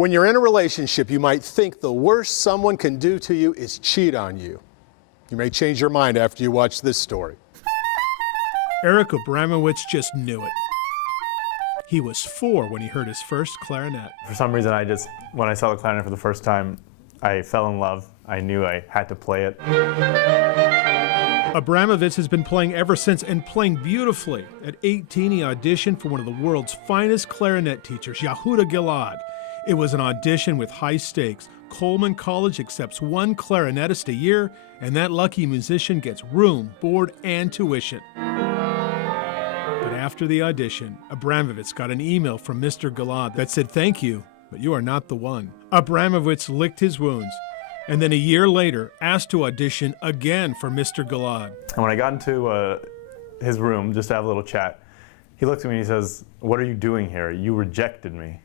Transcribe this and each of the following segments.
When you're in a relationship, you might think the worst someone can do to you is cheat on you. You may change your mind after you watch this story. Eric Abramowitz just knew it. He was 4 when he heard his first clarinet. For some reason, when I saw the clarinet for the first time, I fell in love. I knew I had to play it. Abramowitz has been playing ever since, and playing beautifully. At 18, he auditioned for one of the world's finest clarinet teachers, Yehuda Gilad. It was an audition with high stakes. Coleman College accepts 1 clarinetist a year, and that lucky musician gets room, board, and tuition. But after the audition, Abramowitz got an email from Mr. Gilad that said, "Thank you, but you are not the one." Abramowitz licked his wounds, and then a year later asked to audition again for Mr. Gilad. And when I got into his room just to have a little chat, he looked at me and he says, "What are you doing here? You rejected me."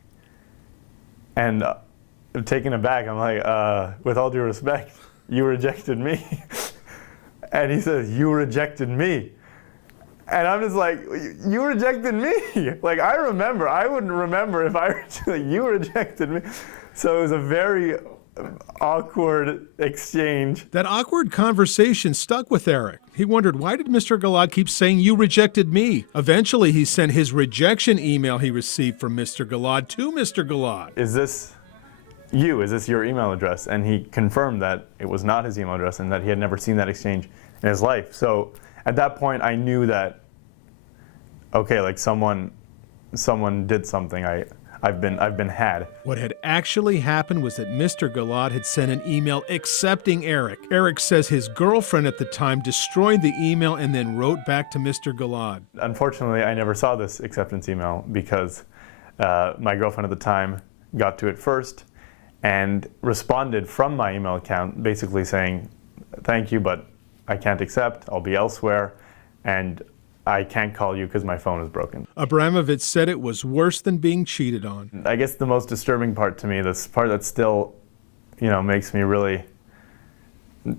And taken aback, I'm like, with all due respect, you rejected me. And he says, "You rejected me." And I'm just like, "You rejected me?" Like, I wouldn't remember if you rejected me. So it was a very awkward exchange. That awkward conversation stuck with Eric. He wondered, why did Mr. Gilad keep saying, "You rejected me"? Eventually, he sent his rejection email he received from Mr. Gilad to Mr. Gilad. "Is this you? Is this your email address?" And he confirmed that it was not his email address and that he had never seen that exchange in his life. So at that point, I knew that, okay, like someone did something. I've been had. What had actually happened was that Mr. Gilad had sent an email accepting Eric. Eric says his girlfriend at the time destroyed the email and then wrote back to Mr. Gilad. Unfortunately, I never saw this acceptance email because my girlfriend at the time got to it first and responded from my email account basically saying, "Thank you, but I can't accept. I'll be elsewhere, and I can't call you because my phone is broken." Abramowitz said it was worse than being cheated on. I guess the most disturbing part to me, this part that still, makes me really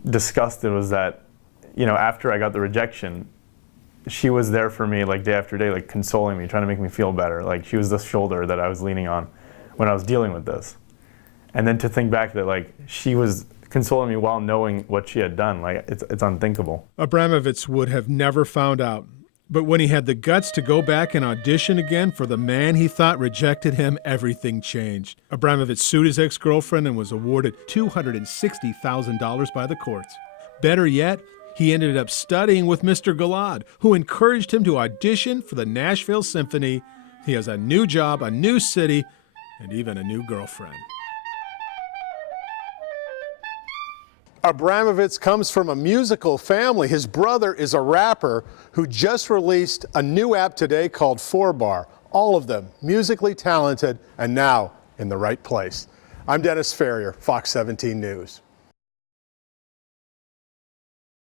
disgusted, was that, after I got the rejection, she was there for me like day after day, like consoling me, trying to make me feel better. Like she was the shoulder that I was leaning on when I was dealing with this. And then to think back that like she was consoling me while knowing what she had done, like it's unthinkable. Abramowitz would have never found out. But when he had the guts to go back and audition again for the man he thought rejected him, everything changed. Abramowitz sued his ex-girlfriend and was awarded $260,000 by the courts. Better yet, he ended up studying with Mr. Gilad, who encouraged him to audition for the Nashville Symphony. He has a new job, a new city, and even a new girlfriend. Abramowitz comes from a musical family. His brother is a rapper who just released a new app today called 4Bar. All of them musically talented and now in the right place. I'm Dennis Ferrier, Fox 17 News.